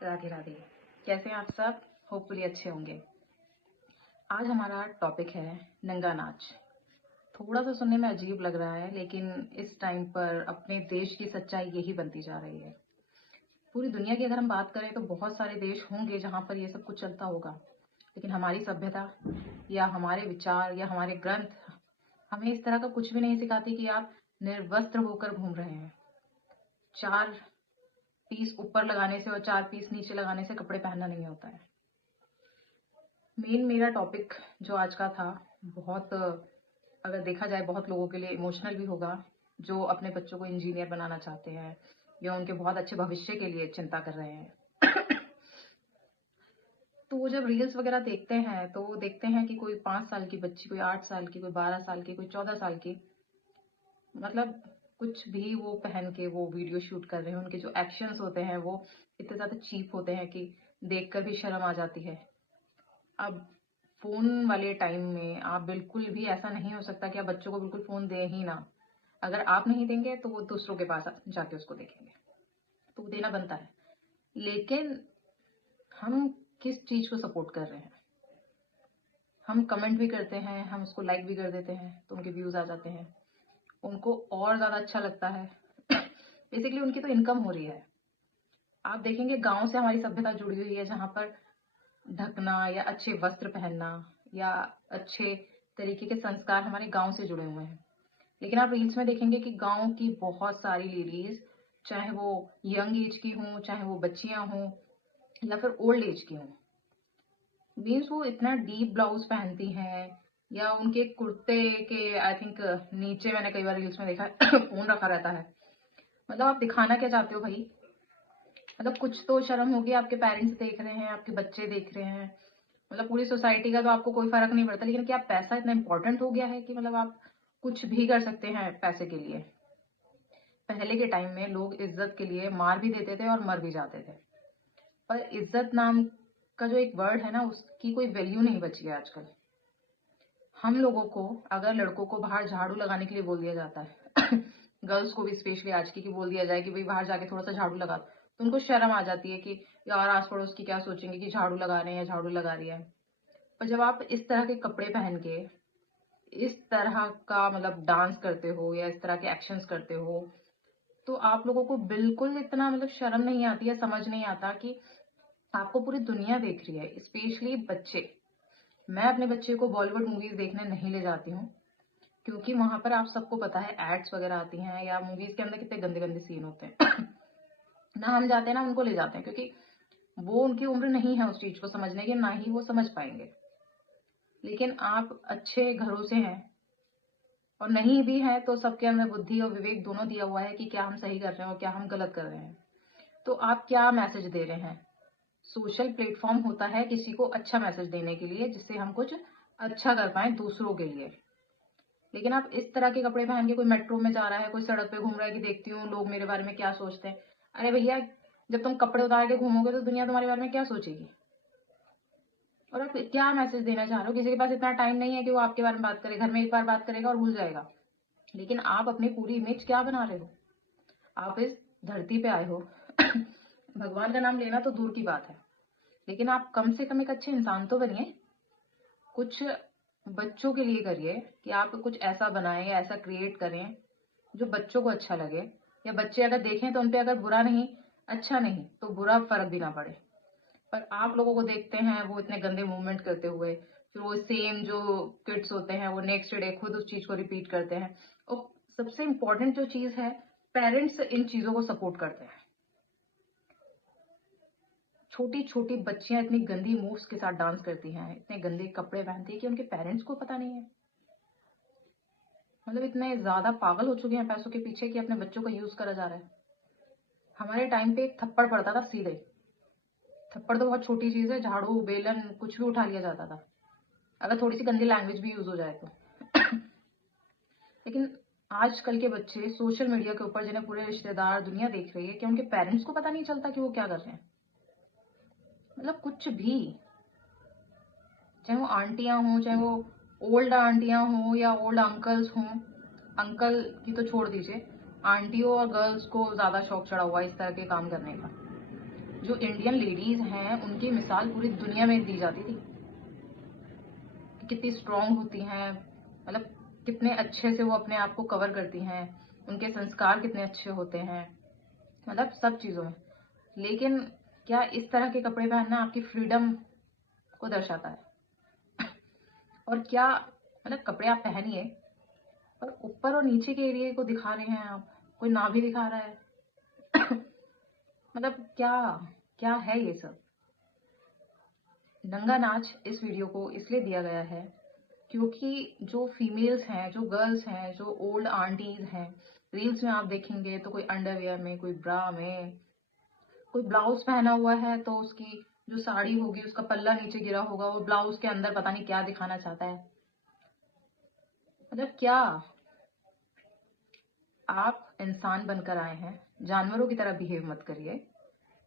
राधे राधे। कैसे हैं आप सब? होपफुली अच्छे होंगे। आज हमारा टॉपिक है नंगा नाच। थोड़ा सा सुनने में अजीब लग रहा है, लेकिन इस टाइम पर अपने देश की सच्चाई यही बनती जा रही है। पूरी दुनिया की अगर हम बात करें तो बहुत सारे देश होंगे जहाँ पर ये सब कुछ चलता होगा, लेकिन हमारी सभ्यता या हमारे विचार या हमारे ग्रंथ हमें इस तरह का कुछ भी नहीं सिखाती कि आप निर्वस्त्र होकर घूम रहे हैं। 4 पीस ऊपर लगाने से और 4 पीस नीचे लगाने से कपड़े पहनना नहीं होता है। मेरा टॉपिक जो आज का था, बहुत अगर देखा जाए बहुत लोगों के लिए इमोशनल भी होगा, जो अपने बच्चों को इंजीनियर बनाना चाहते हैं या उनके बहुत अच्छे भविष्य के लिए चिंता कर रहे हैं। तो वो जब रील्स वगैरह देखते हैं तो वो देखते हैं कि कोई 5 साल की बच्ची, कोई 8 साल की, कोई 12 साल की, कोई 14 साल की, मतलब कुछ भी वो पहन के वो वीडियो शूट कर रहे हैं। उनके जो एक्शंस होते हैं वो इतने ज़्यादा चीप होते हैं कि देखकर भी शर्म आ जाती है। अब फोन वाले टाइम में आप बिल्कुल भी ऐसा नहीं हो सकता कि आप बच्चों को बिल्कुल फोन दें ही ना। अगर आप नहीं देंगे तो वो दूसरों के पास जाके उसको देखेंगे, तो देना बनता है। लेकिन हम किस चीज को सपोर्ट कर रहे हैं? हम कमेंट भी करते हैं, हम उसको लाइक भी कर देते हैं तो उनके व्यूज आ जाते हैं, उनको और ज्यादा अच्छा लगता है। बेसिकली उनकी तो इनकम हो रही है। आप देखेंगे गांव से हमारी सभ्यता जुड़ी हुई है, जहां पर ढकना या अच्छे वस्त्र पहनना या अच्छे तरीके के संस्कार हमारे गांव से जुड़े हुए हैं। लेकिन आप रील्स में देखेंगे कि गांव की बहुत सारी लेडीज, चाहे वो यंग एज की हों, चाहे वो बच्चियां हों या फिर ओल्ड एज की हों, मीन्स वो इतना डीप ब्लाउज पहनती हैं या उनके कुर्ते के आई थिंक नीचे मैंने कई बार रील्स में देखा है फोन रखा रहता है। मतलब आप दिखाना क्या चाहते हो भाई? मतलब कुछ तो शर्म होगी। आपके पेरेंट्स देख रहे हैं, आपके बच्चे देख रहे हैं, मतलब पूरी सोसाइटी का तो आपको कोई फर्क नहीं पड़ता, लेकिन क्या पैसा इतना इंपॉर्टेंट हो गया है कि मतलब आप कुछ भी कर सकते हैं पैसे के लिए? पहले के टाइम में लोग इज्जत के लिए मार भी देते थे और मर भी जाते थे, पर इज्जत नाम का जो एक वर्ड है ना, उसकी कोई वैल्यू नहीं बची है आजकल। हम लोगों को अगर लड़कों को बाहर झाड़ू लगाने के लिए बोल दिया जाता है गर्ल्स को भी स्पेशली आज की कि बोल दिया जाए कि भाई बाहर जाके थोड़ा सा झाड़ू लगा, तो उनको शर्म आ जाती है कि यार आस पड़ोस की क्या सोचेंगे कि झाड़ू लगा रहे हैं या झाड़ू लगा रही है। पर जब आप इस तरह के कपड़े पहन के इस तरह का मतलब डांस करते हो या इस तरह के एक्शंस करते हो, तो आप लोगों को बिल्कुल इतना मतलब शर्म नहीं आती है, समझ नहीं आता कि आपको पूरी दुनिया देख रही है, स्पेशली बच्चे। मैं अपने बच्चे को बॉलीवुड मूवीज देखने नहीं ले जाती हूँ, क्योंकि वहां पर आप सबको पता है एड्स वगैरह आती हैं या मूवीज के अंदर कितने गंदे गंदे सीन होते हैं। ना हम जाते हैं ना उनको ले जाते हैं, क्योंकि वो उनकी उम्र नहीं है उस चीज को समझने की, ना ही वो समझ पाएंगे। लेकिन आप अच्छे घरों से हैं और नहीं भी है तो सबके अंदर बुद्धि और विवेक दोनों दिया हुआ है कि क्या हम सही कर रहे हैं और क्या हम गलत कर रहे हैं। तो आप क्या मैसेज दे रहे हैं? सोशल प्लेटफॉर्म होता है किसी को अच्छा मैसेज देने के लिए, जिससे हम कुछ अच्छा कर पाए दूसरों के लिए। लेकिन आप इस तरह के कपड़े पहन के कोई मेट्रो में जा रहा है, कोई सड़क पे घूम रहा है कि देखती हूँ लोग मेरे बारे में क्या सोचते हैं। अरे भैया, जब तुम कपड़े उतार के घूमोगे तो दुनिया तुम्हारे बारे में क्या सोचेगी? और आप क्या मैसेज देना चाह रहे हो? किसी के पास इतना टाइम नहीं है कि वो आपके बारे में बात करे, घर में एक बार बात करेगा और भूल जाएगा। लेकिन आप अपनी पूरी इमेज क्या बना रहे हो? आप इस धरती पे आए हो भगवान का नाम लेना तो दूर की बात है, लेकिन आप कम से कम एक अच्छे इंसान तो बनिए। कुछ बच्चों के लिए करिए कि आप कुछ ऐसा बनाएं या ऐसा क्रिएट करें जो बच्चों को अच्छा लगे, या बच्चे अगर देखें तो उनपे अगर बुरा नहीं, अच्छा नहीं तो बुरा फर्क भी ना पड़े। पर आप लोगों को देखते हैं वो इतने गंदे मूवमेंट करते हुए, फिर वो सेम जो किड्स होते हैं वो नेक्स्ट डे खुद उस चीज को रिपीट करते हैं। और सबसे इम्पोर्टेंट जो चीज है, पेरेंट्स इन चीजों को सपोर्ट करते हैं। छोटी छोटी बच्चियां इतनी गंदी मूव्स के साथ डांस करती हैं, इतने गंदे कपड़े पहनती है कि उनके पेरेंट्स को पता नहीं है। मतलब इतने ज्यादा पागल हो चुके हैं पैसों के पीछे कि अपने बच्चों का यूज करा जा रहा है। हमारे टाइम पे एक थप्पड़ पड़ता था सीधे, थप्पड़ तो बहुत छोटी चीज है, झाड़ू बेलन कुछ भी उठा लिया जाता था अगर थोड़ी सी गंदी लैंग्वेज भी यूज हो जाए तो। लेकिन आजकल के बच्चे सोशल मीडिया के ऊपर, जिन्हें पूरे रिश्तेदार दुनिया देख रही है, कि उनके पेरेंट्स को पता नहीं चलता कि वो क्या कर रहे हैं। मतलब कुछ भी, चाहे वो आंटियां हों, चाहे वो ओल्ड आंटियां हों या ओल्ड अंकल्स हों। अंकल की तो छोड़ दीजिए, आंटियों और गर्ल्स को ज्यादा शौक चढ़ा हुआ है इस तरह के काम करने का। जो इंडियन लेडीज हैं उनकी मिसाल पूरी दुनिया में दी जाती थी कि कितनी स्ट्रांग होती हैं, मतलब कितने अच्छे से वो अपने आप को कवर करती हैं, उनके संस्कार कितने अच्छे होते हैं, मतलब सब चीज़ों में। लेकिन क्या इस तरह के कपड़े पहनना आपकी फ्रीडम को दर्शाता है? और क्या मतलब कपड़े आप पहनिए पर ऊपर और नीचे के एरिया को दिखा रहे हैं आप, कोई नाभि दिखा रहा है। मतलब क्या क्या है ये सब? नंगा नाच इस वीडियो को इसलिए दिया गया है क्योंकि जो फीमेल्स हैं, जो गर्ल्स हैं, जो ओल्ड आंटीज हैं, रील्स में आप देखेंगे तो कोई अंडरवियर में, कोई ब्रा में, कोई ब्लाउज पहना हुआ है तो उसकी जो साड़ी होगी उसका पल्ला नीचे गिरा होगा, वो ब्लाउज के अंदर पता नहीं क्या दिखाना चाहता है। मतलब क्या? आप इंसान बनकर आए हैं, जानवरों की तरह बिहेव मत करिए,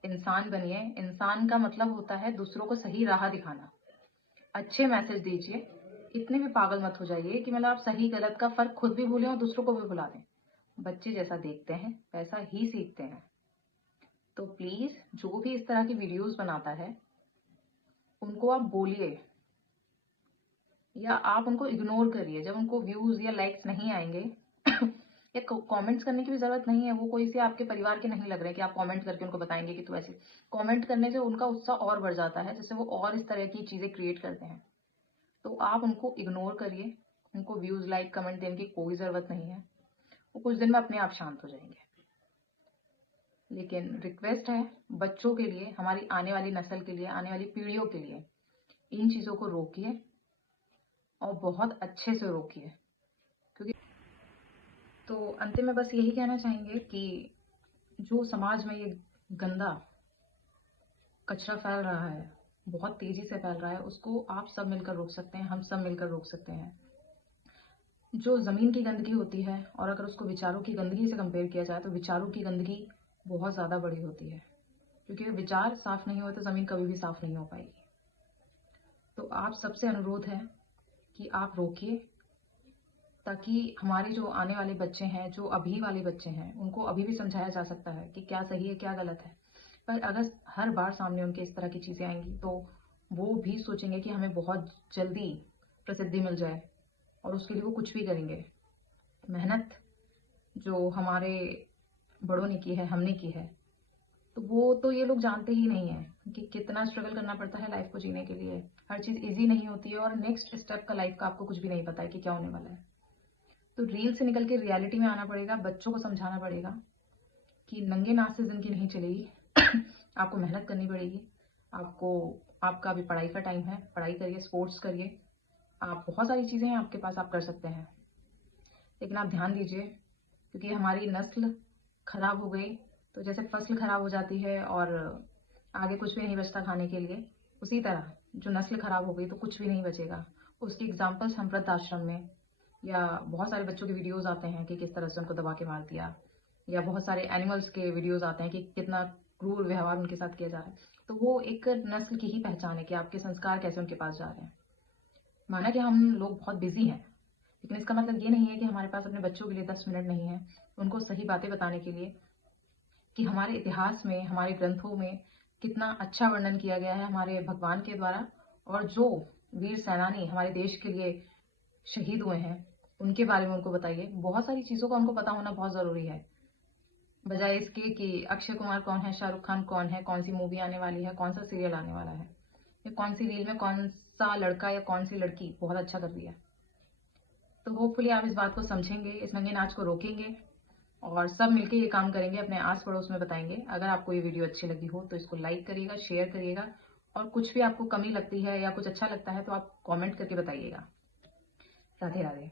इंसान बनिए। इंसान का मतलब होता है दूसरों को सही राह दिखाना, अच्छे मैसेज दीजिए। इतने भी पागल मत हो जाइए कि मतलब आप सही गलत का फर्क खुद भी भूलें और दूसरों को भी भुला दें। बच्चे जैसा देखते हैं वैसा ही सीखते हैं। तो प्लीज जो भी इस तरह की वीडियोस बनाता है उनको आप बोलिए या आप उनको इग्नोर करिए। जब उनको व्यूज या लाइक्स नहीं आएंगे या कमेंट्स करने की भी जरूरत नहीं है, वो कोई से आपके परिवार के नहीं लग रहे कि आप कमेंट करके उनको बताएंगे कि तू ऐसे। कमेंट करने से उनका उत्साह और बढ़ जाता है, जिससे वो और इस तरह की चीजें क्रिएट करते हैं। तो आप उनको इग्नोर करिए, उनको व्यूज लाइक कमेंट देने की कोई जरूरत नहीं है, वो कुछ दिन में अपने आप शांत हो जाएंगे। लेकिन रिक्वेस्ट है बच्चों के लिए, हमारी आने वाली नस्ल के लिए, आने वाली पीढ़ियों के लिए, इन चीजों को रोकिए और बहुत अच्छे से रोकिए। क्योंकि तो अंतिम में बस यही कहना चाहेंगे कि जो समाज में ये गंदा कचरा फैल रहा है, बहुत तेजी से फैल रहा है, उसको आप सब मिलकर रोक सकते हैं, हम सब मिलकर रोक सकते हैं। जो जमीन की गंदगी होती है और अगर उसको विचारों की गंदगी से कंपेयर किया जाए तो विचारों की गंदगी बहुत ज्यादा बड़ी होती है, क्योंकि विचार साफ नहीं हुए तो जमीन कभी भी साफ नहीं हो पाएगी। तो आप सबसे अनुरोध है कि आप रोकिए, ताकि हमारे जो आने वाले बच्चे हैं, जो अभी वाले बच्चे हैं, उनको अभी भी समझाया जा सकता है कि क्या सही है क्या गलत है। पर अगर हर बार सामने उनके इस तरह की चीजें आएंगी तो वो भी सोचेंगे कि हमें बहुत जल्दी प्रसिद्धि मिल जाए और उसके लिए वो कुछ भी करेंगे। मेहनत जो हमारे बड़ों ने की है, हमने की है, तो वो तो ये लोग जानते ही नहीं है कि कितना स्ट्रगल करना पड़ता है लाइफ को जीने के लिए। हर चीज इजी नहीं होती है और नेक्स्ट स्टेप का लाइफ का आपको कुछ भी नहीं पता है कि क्या होने वाला है। तो रील से निकल के रियलिटी में आना पड़ेगा, बच्चों को समझाना पड़ेगा कि नंगे नाच से जिंदगी नहीं चलेगी। आपको मेहनत करनी पड़ेगी। आपका अभी पढ़ाई का टाइम है, पढ़ाई करिए, स्पोर्ट्स करिए, आप बहुत सारी चीजें हैं आपके पास, आप कर सकते हैं। लेकिन आप ध्यान दीजिए, क्योंकि हमारी नस्ल खराब हो गई तो जैसे फसल खराब हो जाती है और आगे कुछ भी नहीं बचता खाने के लिए, उसी तरह जो नस्ल खराब हो गई तो कुछ भी नहीं बचेगा। उसकी एग्जाम्पल्स हम वृद्धाश्रम में या बहुत सारे बच्चों के वीडियोस आते हैं कि किस तरह से उनको दबा के मार दिया, या बहुत सारे एनिमल्स के वीडियोस आते हैं कि कितना क्रूर व्यवहार उनके साथ किया जा रहा है। तो वो एक नस्ल की ही पहचान है कि आपके संस्कार कैसे उनके पास जा रहे हैं। माना कि हम लोग बहुत बिजी हैं, लेकिन इसका मतलब ये नहीं है कि हमारे पास अपने बच्चों के लिए 10 मिनट नहीं है उनको सही बातें बताने के लिए कि हमारे इतिहास में, हमारे ग्रंथों में कितना अच्छा वर्णन किया गया है हमारे भगवान के द्वारा, और जो वीर सेनानी हमारे देश के लिए शहीद हुए हैं उनके बारे में उनको बताइए। बहुत सारी चीजों का उनको पता होना बहुत जरूरी है, बजाय इसके कि अक्षय कुमार कौन है, शाहरुख खान कौन है, कौन सी मूवी आने वाली है, कौन सा सीरियल आने वाला है, या कौन सी रील में कौन सा लड़का या कौन सी लड़की बहुत अच्छा कर रही है। तो होपफुली आप इस बात को समझेंगे, इस नंगे नाच को रोकेंगे और सब मिलके ये काम करेंगे, अपने आस पड़ोस में बताएंगे। अगर आपको ये वीडियो अच्छी लगी हो तो इसको लाइक करिएगा, शेयर करिएगा, और कुछ भी आपको कमी लगती है या कुछ अच्छा लगता है तो आप कमेंट करके बताइएगा। राधे राधे।